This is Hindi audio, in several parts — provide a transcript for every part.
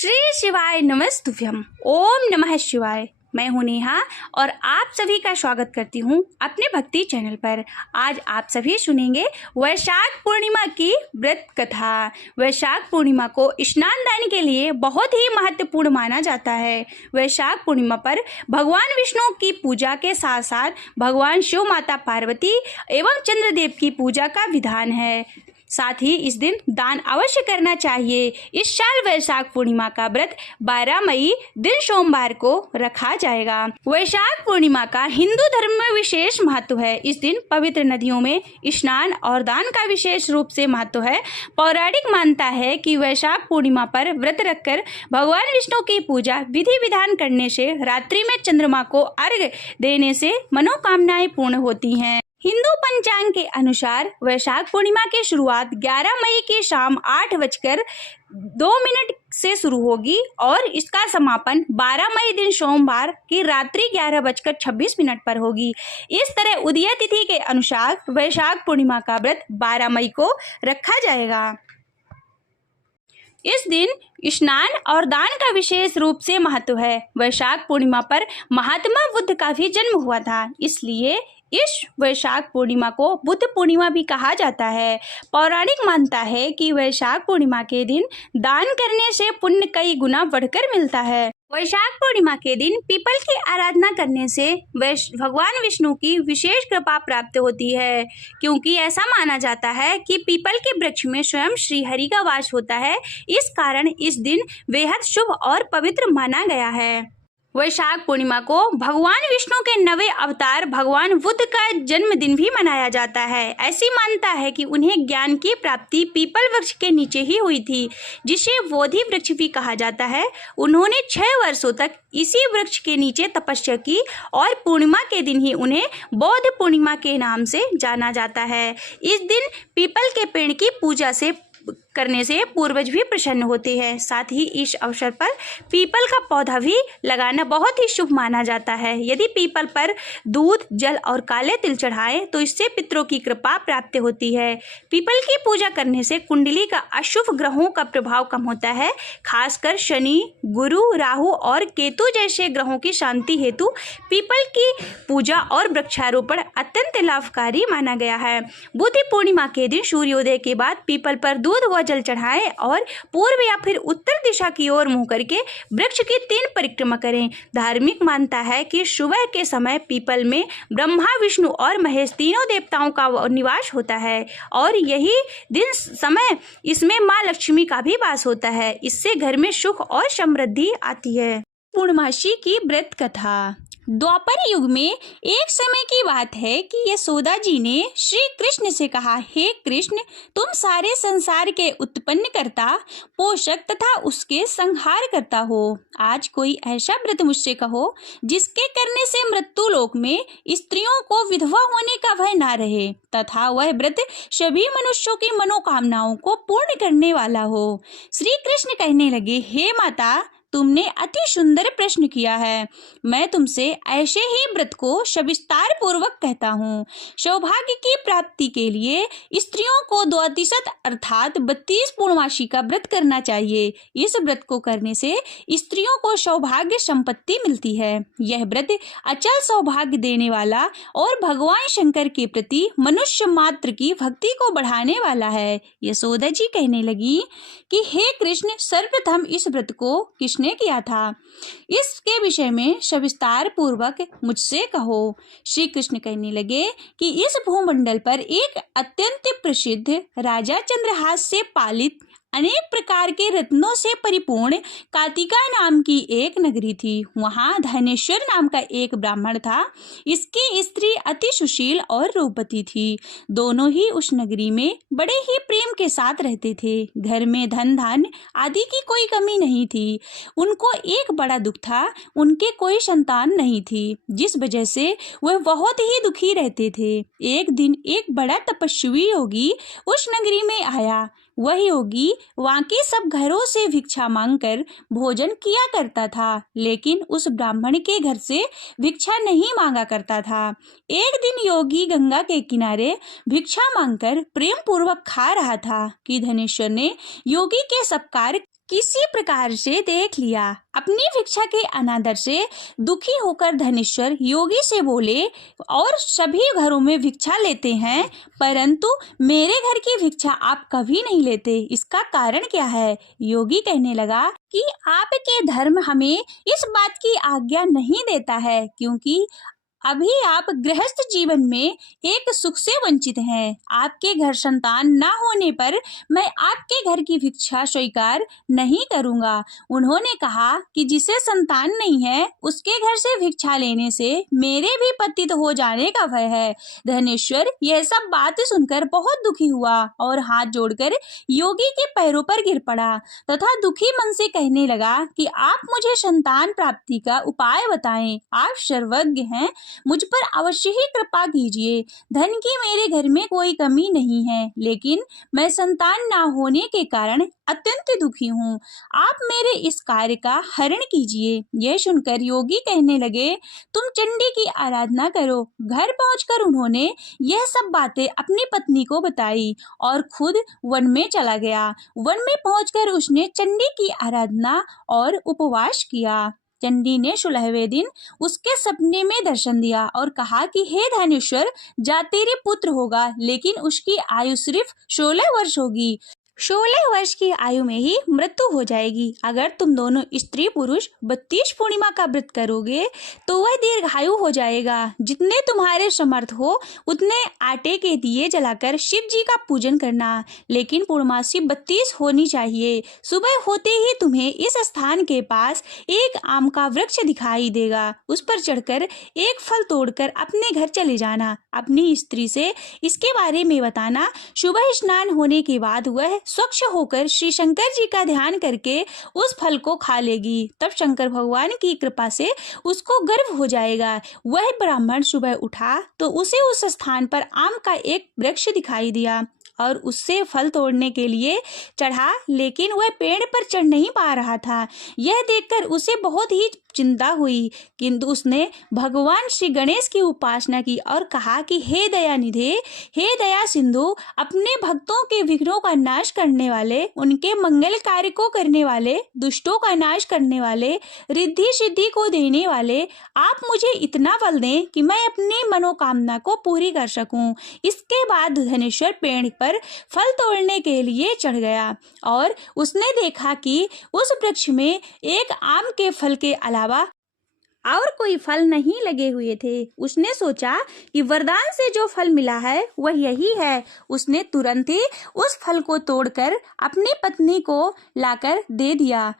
श्री शिवाय नमस्तुभ्यम। ओम नमः शिवाय। मैं हूं नेहा और आप सभी का स्वागत करती हूं अपने भक्ति चैनल पर। आज आप सभी सुनेंगे वैशाख पूर्णिमा की व्रत कथा। वैशाख पूर्णिमा को स्नान दान के लिए बहुत ही महत्वपूर्ण माना जाता है। वैशाख पूर्णिमा पर भगवान विष्णु की पूजा के साथ साथ भगवान शिव, माता पार्वती एवं चंद्रदेव की पूजा का विधान है। साथ ही इस दिन दान अवश्य करना चाहिए। इस साल वैशाख पूर्णिमा का व्रत 12 मई दिन सोमवार को रखा जाएगा। वैशाख पूर्णिमा का हिंदू धर्म में विशेष महत्व है। इस दिन पवित्र नदियों में स्नान और दान का विशेष रूप से महत्व है। पौराणिक मानता है कि वैशाख पूर्णिमा पर व्रत रखकर भगवान विष्णु की पूजा विधि विधान करने से रात्रि में चंद्रमा को अर्घ्य देने से मनोकामनाएं पूर्ण होती हैं। हिंदू पंचांग के अनुसार वैशाख पूर्णिमा की शुरुआत 11 मई की शाम 8:02 से शुरू होगी और इसका समापन 12 मई दिन सोमवार की रात्रि 11:26 पर होगी। इस तरह उदय तिथि के अनुसार वैशाख पूर्णिमा का व्रत 12 मई को रखा जाएगा। इस दिन स्नान और दान का विशेष रूप से महत्व है। वैशाख पूर्णिमा पर महात्मा बुद्ध का भी जन्म हुआ था, इसलिए इस वैशाख पूर्णिमा को बुद्ध पूर्णिमा भी कहा जाता है। पौराणिक मानता है कि वैशाख पूर्णिमा के दिन दान करने से पुण्य कई गुना बढ़कर मिलता है। वैशाख पूर्णिमा के दिन पीपल की आराधना करने से भगवान विष्णु की विशेष कृपा प्राप्त होती है, क्योंकि ऐसा माना जाता है कि पीपल के वृक्ष में स्वयं श्री हरि का वास होता है। इस कारण इस दिन बेहद शुभ और पवित्र माना गया है। वैशाख पूर्णिमा को भगवान विष्णु के नवे अवतार भगवान बुद्ध का जन्मदिन भी मनाया जाता है। ऐसी मान्यता है कि उन्हें ज्ञान की प्राप्ति पीपल वृक्ष के नीचे ही हुई थी, जिसे बोधि वृक्ष भी कहा जाता है। उन्होंने 6 वर्षों तक इसी वृक्ष के नीचे तपस्या की और पूर्णिमा के दिन ही उन्हें बौद्ध पूर्णिमा के नाम से जाना जाता है। इस दिन पीपल के पेड़ की पूजा करने से पूर्वज भी प्रसन्न होते हैं। साथ ही इस अवसर पर पीपल का पौधा भी लगाना बहुत ही शुभ माना जाता है। यदि पीपल पर दूध, जल और काले तिल चढ़ाएं तो इससे पितरों की कृपा प्राप्त होती है। पीपल की पूजा करने से कुंडली का अशुभ ग्रहों का प्रभाव कम होता है। खासकर शनि, गुरु, राहु और केतु जैसे ग्रहों की शांति हेतु पीपल की पूजा और वृक्षारोपण अत्यंत लाभकारी माना गया है। बुद्ध पूर्णिमा के दिन सूर्योदय के बाद पीपल पर दूध व जल चढ़ाएं और पूर्व या फिर उत्तर दिशा की ओर मुंह करके वृक्ष की 3 परिक्रमा करें। धार्मिक मानता है कि सुबह के समय पीपल में ब्रह्मा, विष्णु और महेश तीनों देवताओं का निवास होता है और यही दिन समय इसमें माँ लक्ष्मी का भी वास होता है। इससे घर में सुख और समृद्धि आती है। पूर्णमासी की व्रत कथा। द्वापर युग में एक समय की बात है कि यशोदा जी ने श्री कृष्ण से कहा, हे कृष्ण, तुम सारे संसार के उत्पन्न करता, पोषक तथा उसके संहार करता हो। आज कोई ऐसा व्रत मुझसे कहो जिसके करने से मृत्यु लोक में स्त्रियों को विधवा होने का भय ना रहे तथा वह व्रत सभी मनुष्यों की मनोकामनाओं को पूर्ण करने वाला हो। श्री कृष्ण कहने लगे, हे माता, तुमने अति सुंदर प्रश्न किया है। मैं तुमसे ऐसे ही व्रत को सविस्तार पूर्वक कहता हूँ। सौभाग्य की प्राप्ति के लिए स्त्रियों को 32 अर्थात 32 पूर्णमासी का व्रत करना चाहिए। इस व्रत को करने से स्त्रियों को सौभाग्य संपत्ति मिलती है। यह व्रत अचल सौभाग्य देने वाला और भगवान शंकर के प्रति मनुष्य मात्र की भक्ति को बढ़ाने वाला है। यशोदा जी कहने लगी कि हे कृष्ण, सर्वप्रथम इस व्रत को किसने किया था, इसके विषय में सविस्तार पूर्वक मुझसे कहो। श्री कृष्ण कहने लगे कि इस भूमंडल पर एक अत्यंत प्रसिद्ध राजा चंद्रहास से पालित अनेक प्रकार के रत्नों से परिपूर्ण कातिका नाम की एक नगरी थी। वहाँ धनेश्वर नाम का एक ब्राह्मण था। इसकी स्त्री अति सुशील और रूपवती थी। दोनों ही उस नगरी में बड़े ही प्रेम के साथ रहते थे। घर में धन धान्य आदि की कोई कमी नहीं थी। उनको एक बड़ा दुख था, उनके कोई संतान नहीं थी, जिस वजह से वह बहुत ही दुखी रहते थे। एक दिन एक बड़ा तपस्वी योगी उस नगरी में आया। वह योगी वहाँ के सब घरों से भिक्षा मांगकर भोजन किया करता था, लेकिन उस ब्राह्मण के घर से भिक्षा नहीं मांगा करता था। एक दिन योगी गंगा के किनारे भिक्षा मांगकर प्रेम पूर्वक खा रहा था कि धनेश्वर ने योगी के सब कार्य किसी प्रकार से देख लिया। अपनी भिक्षा के अनादर से दुखी होकर धनेश्वर योगी से बोले, और सभी घरों में भिक्षा लेते हैं, परंतु मेरे घर की भिक्षा आप कभी नहीं लेते, इसका कारण क्या है? योगी कहने लगा कि आपके धर्म हमें इस बात की आज्ञा नहीं देता है, क्योंकि अभी आप गृहस्थ जीवन में एक सुख से वंचित हैं। आपके घर संतान न होने पर मैं आपके घर की भिक्षा स्वीकार नहीं करूंगा। उन्होंने कहा कि जिसे संतान नहीं है उसके घर से भिक्षा लेने से मेरे भी पतित हो जाने का भय है। धनेश्वर यह सब बात सुनकर बहुत दुखी हुआ और हाथ जोड़कर योगी के पैरों पर गिर पड़ा तथा दुखी मन से कहने लगा कि आप मुझे संतान प्राप्ति का उपाय बताएं। आप सर्वज्ञ हैं, मुझ पर अवश्य ही कृपा कीजिए। धन की मेरे घर में कोई कमी नहीं है, लेकिन मैं संतान ना होने के कारण अत्यंत दुखी हूँ। आप मेरे इस कार्य का हरण कीजिए। यह सुनकर योगी कहने लगे, तुम चंडी की आराधना करो। घर पहुंचकर उन्होंने यह सब बातें अपनी पत्नी को बताई और खुद वन में चला गया। वन में पहुंचकर उसने चंडी की आराधना और उपवास किया। चंडी ने 16वें दिन उसके सपने में दर्शन दिया और कहा कि हे धनेश्वर, जा तेरे पुत्र होगा, लेकिन उसकी आयु सिर्फ 16 वर्ष होगी। 16 वर्ष की आयु में ही मृत्यु हो जाएगी। अगर तुम दोनों स्त्री पुरुष 32 पूर्णिमा का व्रत करोगे तो वह दीर्घायु हो जाएगा। जितने तुम्हारे समर्थ हो उतने आटे के दिए जलाकर शिव जी का पूजन करना, लेकिन पूर्णमासी 32 होनी चाहिए। सुबह होते ही तुम्हें इस स्थान के पास एक आम का वृक्ष दिखाई देगा। उस पर चढ़कर एक फल तोड़कर अपने घर चले जाना। अपनी स्त्री से इसके बारे में बताना। सुबह स्नान होने के बाद वह स्वच्छ होकर श्री शंकर जी का ध्यान करके उस फल को खा लेगी। तब शंकर भगवान की कृपा से उसको गर्व हो जाएगा। वह ब्राह्मण सुबह उठा तो उसे उस स्थान पर आम का एक वृक्ष दिखाई दिया और उससे फल तोड़ने के लिए चढ़ा, लेकिन वह पेड़ पर चढ़ नहीं पा रहा था। यह देखकर उसे बहुत ही चिंता हुई, किंतु उसने भगवान श्री गणेश की उपासना की और कहा कि हे दयानिधे, हे दया सिंधु, अपने भक्तों के विघ्नों का नाश करने वाले, उनके मंगल कार्य को करने वाले, दुष्टों का नाश करने वाले, रिद्धि सिद्धि को देने वाले, आप मुझे इतना बल दें कि मैं अपनी मनोकामना को पूरी कर सकूं। इसके बाद धनेश्वर पेड़ पर फल तोड़ने के लिए चढ़ गया और उसने देखा कि उस वृक्ष में एक आम के फल के अलावा और कोई फल नहीं लगे हुए थे। उसने सोचा कि वरदान से जो फल मिला है वह यही है। उसने तुरंत ही उस फल को तोड़कर अपनी पत्नी को लाकर दे दिया।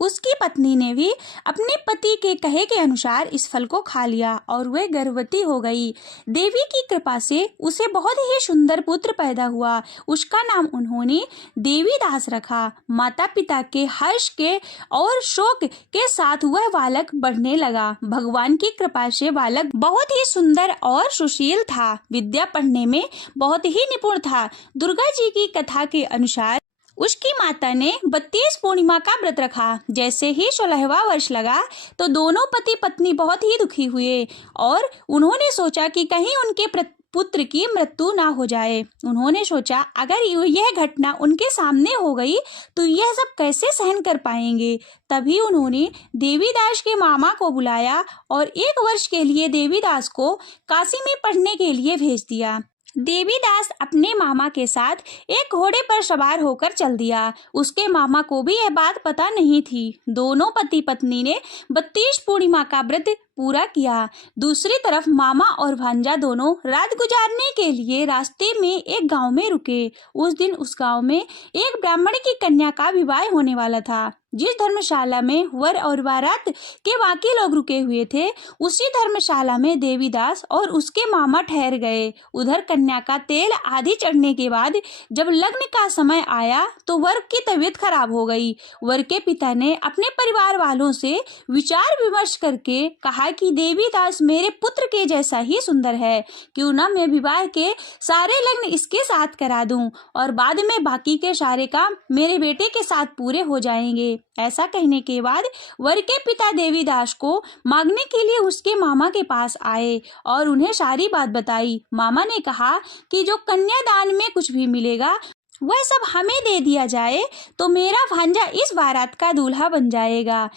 उसकी पत्नी ने भी अपने पति के कहे के अनुसार इस फल को खा लिया और वह गर्भवती हो गई। देवी की कृपा से उसे बहुत ही सुंदर पुत्र पैदा हुआ। उसका नाम उन्होंने देवीदास रखा। माता पिता के हर्ष के और शोक के साथ वह बालक बढ़ने लगा। भगवान की कृपा से बालक बहुत ही सुंदर और सुशील था। विद्या पढ़ने में बहुत ही निपुण था। दुर्गा जी की कथा के अनुसार उसकी माता ने 32 पूर्णिमा का व्रत रखा। जैसे ही 16वां वर्ष लगा तो दोनों पति पत्नी बहुत ही दुखी हुए और उन्होंने सोचा कि कहीं उनके पुत्र की मृत्यु ना हो जाए। उन्होंने सोचा अगर यह घटना उनके सामने हो गई तो यह सब कैसे सहन कर पाएंगे। तभी उन्होंने देवीदास के मामा को बुलाया और 1 वर्ष के लिए देवीदास को काशी में पढ़ने के लिए भेज दिया। देवीदास अपने मामा के साथ एक घोड़े पर सवार होकर चल दिया। उसके मामा को भी यह बात पता नहीं थी। दोनों पति पत्नी ने 32 पूर्णिमा का व्रत पूरा किया। दूसरी तरफ मामा और भांजा दोनों रात गुजारने के लिए रास्ते में एक गांव में रुके। उस दिन उस गांव में एक ब्राह्मण की कन्या का विवाह होने वाला था। जिस धर्मशाला में वर और बारात के बाकी लोग रुके हुए थे, उसी धर्मशाला में देवीदास और उसके मामा ठहर गए। उधर कन्या का तेल आदि चढ़ने के बाद जब लग्न का समय आया तो वर की तबीयत खराब हो गई। वर के पिता ने अपने परिवार वालों से विचार विमर्श करके कहा कि देवीदास मेरे पुत्र के जैसा ही सुंदर है, क्यों ना मैं विवाह के सारे लग्न इसके साथ करा दूं और बाद में बाकी के सारे काम मेरे बेटे के साथ पूरे हो जाएंगे। ऐसा कहने के बाद वर के पिता देवीदास को मांगने के लिए उसके मामा के पास आए और उन्हें सारी बात बताई। मामा ने कहा कि जो कन्यादान में कुछ भी मिलेगा वह सब हमें दे दिया जाए तो मेरा भांजा इस बारात का दूल्हा बन जाएगा।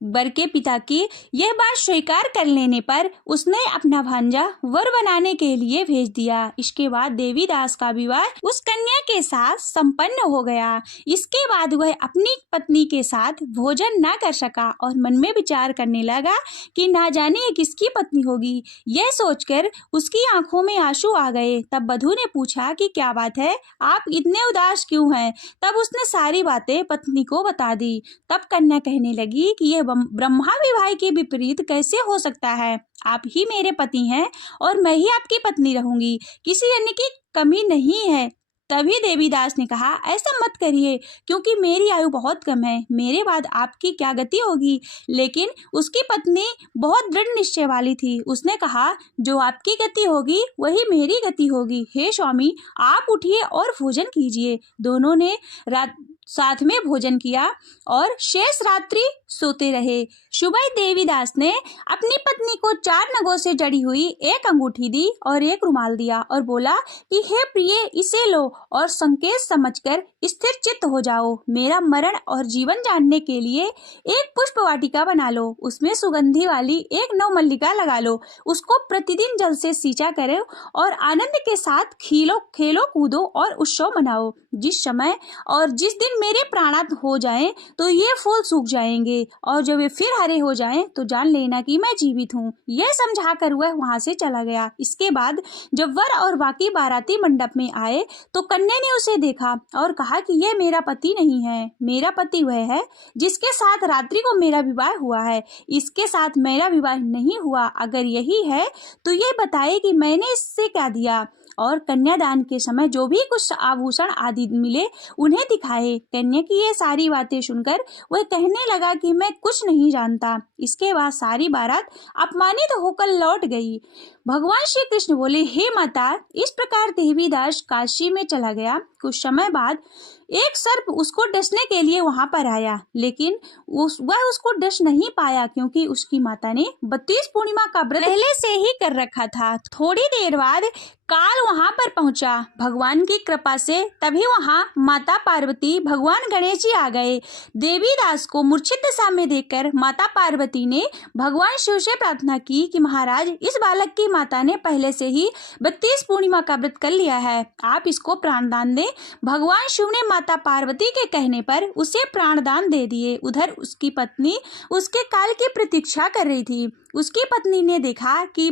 वर के पिता की यह बात स्वीकार कर लेने पर उसने अपना भांजा वर बनाने के लिए भेज दिया। इसके बाद देवीदास का विवाह उस कन्या के साथ संपन्न हो गया। इसके बाद वह अपनी पत्नी के साथ भोजन न कर सका और मन में विचार करने लगा कि ना जाने ये किसकी पत्नी होगी। यह सोचकर उसकी आंखों में आंसू आ गए। तब वधू ने पूछा कि क्या बात है, आप इतने उदास क्यों हैं? तब उसने सारी बातें पत्नी को बता दी। तब कन्या कहने लगी कि यह ब्रह्मा विवाह के विपरीत कैसे हो सकता है? आप ही मेरे पति हैं और मैं ही आपकी पत्नी रहूंगी, किसी अन्य की कमी नहीं है। तभी देवीदास ने कहा, ऐसा मत करिए, क्योंकि मेरी आयु बहुत कम है, मेरे बाद आपकी क्या गति होगी? लेकिन उसकी पत्नी बहुत दृढ़ निश्चय वाली थी। उसने कहा, जो आपकी गति होगी वही मेरी गति होगी। हे स्वामी, आप उठिए और भोजन कीजिए। दोनों ने रात साथ में भोजन किया और शेष रात्रि सोते रहे। सुबह देवीदास ने अपनी पत्नी को 4 नगों से जड़ी हुई एक अंगूठी दी और एक रुमाल दिया और बोला कि हे प्रिय, इसे लो और संकेत समझकर स्थिर चित्त हो जाओ। मेरा मरण और जीवन जानने के लिए एक पुष्प वाटिका बना लो, उसमें सुगंधी वाली एक नवमल्लिका लगा लो, उसको प्रतिदिन जल से सींचा करो और आनंद के साथ खेलो कूदो और उत्सव मनाओ। जिस समय और जिस दिन मेरे प्राणांत हो जाएं तो ये फूल सूख जाएंगे और जब वे फिर हरे हो जाएं तो जान लेना कि मैं जीवित हूँ। यह समझाकर वह वहां से चला गया। इसके बाद जब वर और बाकी बाराती मंडप में आए तो कन्या ने उसे देखा और कहा कि यह मेरा पति नहीं है, मेरा पति वह है जिसके साथ रात्रि को मेरा विवाह हुआ है। इसके साथ मेरा विवाह नहीं हुआ। अगर यही है तो ये बताए कि मैंने इससे क्या दिया और कन्यादान के समय जो भी कुछ आभूषण आदि मिले उन्हें दिखाए। कन्या की ये सारी बातें सुनकर वह कहने लगा कि मैं कुछ नहीं जानता। इसके बाद सारी बारात अपमानित होकर लौट गई। भगवान श्री कृष्ण बोले, हे माता, इस प्रकार देवीदास काशी में चला गया। कुछ समय बाद एक सर्प उसको डसने के लिए वहां पर आया, लेकिन वह उसको डस नहीं पाया क्योंकि उसकी माता ने 32 पूर्णिमा का व्रत पहले से ही कर रखा था। थोड़ी देर बाद काल वहां पर पहुंचा। भगवान की कृपा से तभी वहां माता पार्वती, भगवान गणेश जी आ गए। देवीदास को मूर्छित दशा में देखकर माता पार्वती ने भगवान शिव से प्रार्थना की कि महाराज, इस बालक की माता ने पहले से ही 32 पूर्णिमा का व्रत कर लिया है, आप इसको प्राणदान दें। भगवान शिव ने माता पार्वती के कहने पर उसे प्राणदान दे दिए। उधर उसकी पत्नी उसके काल की प्रतीक्षा कर रही थी। उसकी पत्नी ने देखा कि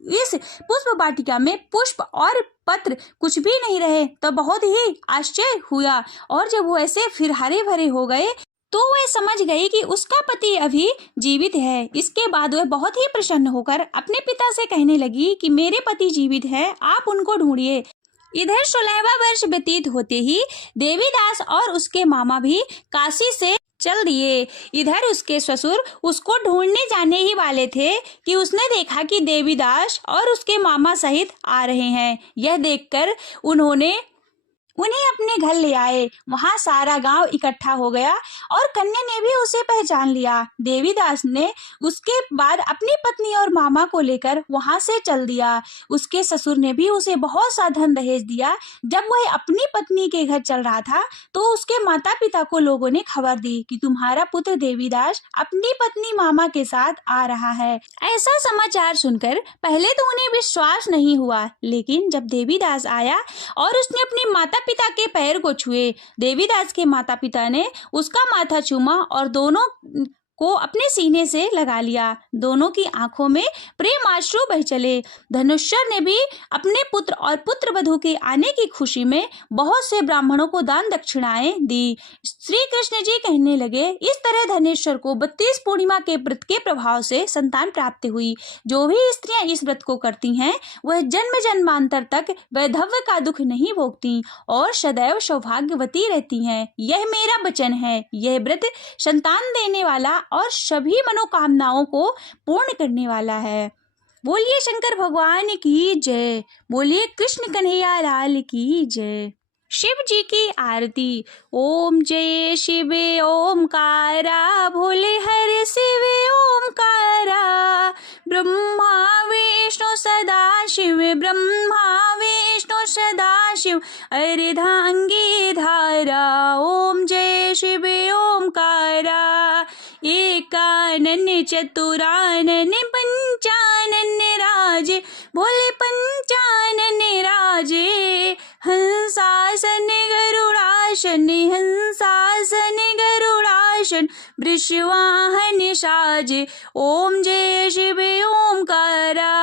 इस पुष्प वाटिका में पुष्प और पत्र कुछ भी नहीं रहे तो बहुत ही आश्चर्य हुआ और जब वो ऐसे फिर हरे भरे हो गए तो वह समझ गई कि उसका पति अभी जीवित है। इसके बाद वह बहुत ही प्रसन्न होकर अपने पिता से कहने लगी कि मेरे पति जीवित है, आप उनको ढूंढिए। इधर 16वां वर्ष व्यतीत होते ही देवीदास और उसके मामा भी काशी से चल दिए। इधर उसके ससुर उसको ढूंढने जाने ही वाले थे कि उसने देखा कि देवीदास और उसके मामा सहित आ रहे हैं। यह देखकर उन्हें अपने घर ले आए। वहां सारा गांव इकट्ठा हो गया और कन्या ने भी उसे पहचान लिया। देवीदास ने उसके बाद अपनी पत्नी और मामा को लेकर वहां से चल दिया। उसके ससुर ने भी उसे बहुत सा धन दहेज दिया। जब वह अपनी पत्नी के घर चल रहा था तो उसके माता पिता को लोगों ने खबर दी कि तुम्हारा पुत्र देवीदास अपनी पत्नी मामा के साथ आ रहा है। ऐसा समाचार सुनकर पहले तो उन्हें विश्वास नहीं हुआ, लेकिन जब देवीदास आया और उसने अपनी माता पिता के पैर को छुए, देवीदास के माता पिता ने उसका माथा चूमा और दोनों को अपने सीने से लगा लिया। दोनों की आंखों में प्रेम आंसू बह चले। धनुष्यर ने भी अपने पुत्र और पुत्र वधू के आने की खुशी में बहुत से ब्राह्मणों को दान दक्षिणाएं दी। श्री कृष्ण जी कहने लगे, इस तरह धनेश्वर को 32 पूर्णिमा के व्रत के प्रभाव से संतान प्राप्त हुई। जो भी स्त्रियां इस व्रत को करती हैं वह जन्म जन्मांतर तक वैधव्य का दुख नहीं भोगती और सदैव सौभाग्यवती रहती हैं। यह मेरा वचन है। यह व्रत संतान देने वाला और सभी मनोकामनाओं को पूर्ण करने वाला है। बोलिए शंकर भगवान की जय। बोलिए कृष्ण कन्हैया लाल की जय। शिव जी की आरती। ओम जय शिव ओमकारा, भोले हर शिव ओमकारा। ब्रह्मा विष्णु सदा शिव, ब्रह्मा विष्णु सदाशिव अर्धांगी धारा। ओम जय शिव ओमकारा। एकानन चतुरानन पंचानन राजे, भोले पंचानन राजे। हंसासन गरुड़ासन, हंसासन गरुड़ासन, वृषवाहन साजे। ओम जय शिव ओमकारा।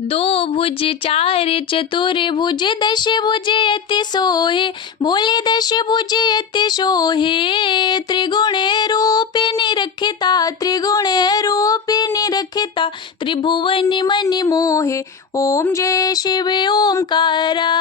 दो भुज चार चतुर्भुज, दश भुज अति सोहे, भोले दश भुज अति सोहे। त्रिगुण रूप निरखिता, त्रिगुण रूप निरखिता, त्रिभुवन मन मोहे। ओम जय शिव ओमकारा।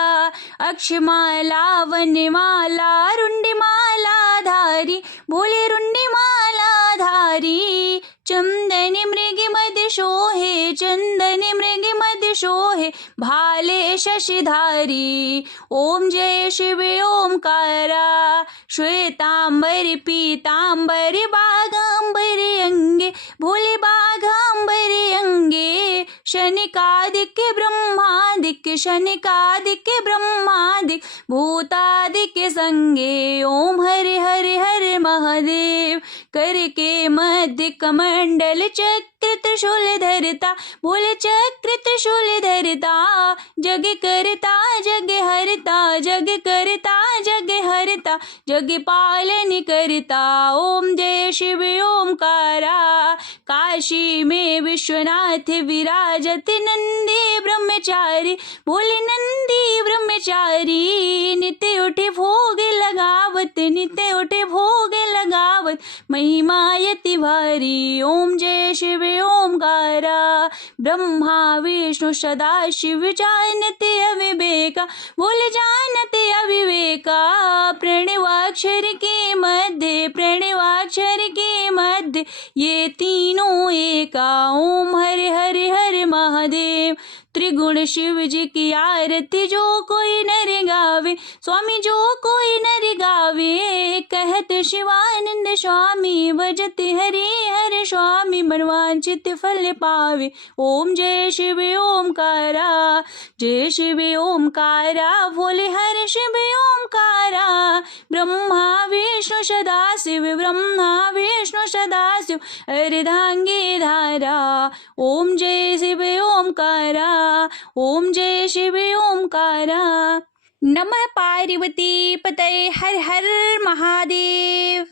अक्षमाला वनमाला रुंडमाला धारी, भोले रुंडमाला धारी। चंदन मृग मद शोहे, चंदन मृग मद शोहे, भाले शशिधारी। ओम जय शिव ओमकारा। श्वेतांबर पीतांबर बागांबर अंगे, भोले बागांबर अंगे। शनिकादिक ब्रह्मादिक, शनिकादिक ब्रह्मादिक, भूतादिक संगे। ओम हरे हरे हरे महादेव। करके मध्य कमंडल चक्र त्रिशूल धरता, भोले चक्र त्रिशूल धरता। जग करता जग हरता, जग करता जग हरता, जग पालन करता। ओम जय शिव ओमकारा। काशी में विश्वनाथ विराजत, नंदी ब्रह्मचारी, भोले नंदी ब्रह्मचारी। नित्य उठे भोग लगावत, नित्य उठे भोग लगावत, महिमा यति भारी। ओम जय शिव ओमकारा। ब्रह्मा विष्णु सदा शिव जानते अविवेका, भोले जानते अविवेका। प्रणवाक्षर के मध्य, प्रणवाक्षर के मध्य, ये तीनों एका। ओम हरे हरे हरे महादेव। त्रिगुण शिव जी की आरती जो कोई नर गावे, स्वामी जो कोई नर गावे। कहत शिवानंद स्वामी, भजत हरे हरे स्वामी, मनवांचित फल पावे। ओम जय शिव ओमकारा। जय शिव ओमकारा, भोले हरे शिव ओमकारा। ब्रह्मा विष्णु सदाशिव, ब्रह्मा विष्णु सदाशिव, अर्धांगी धारा। ओम जय शिव ओमकारा। ओम जय शिव ओमकारा। नमः पार्वती पतये, हर हर महादेव।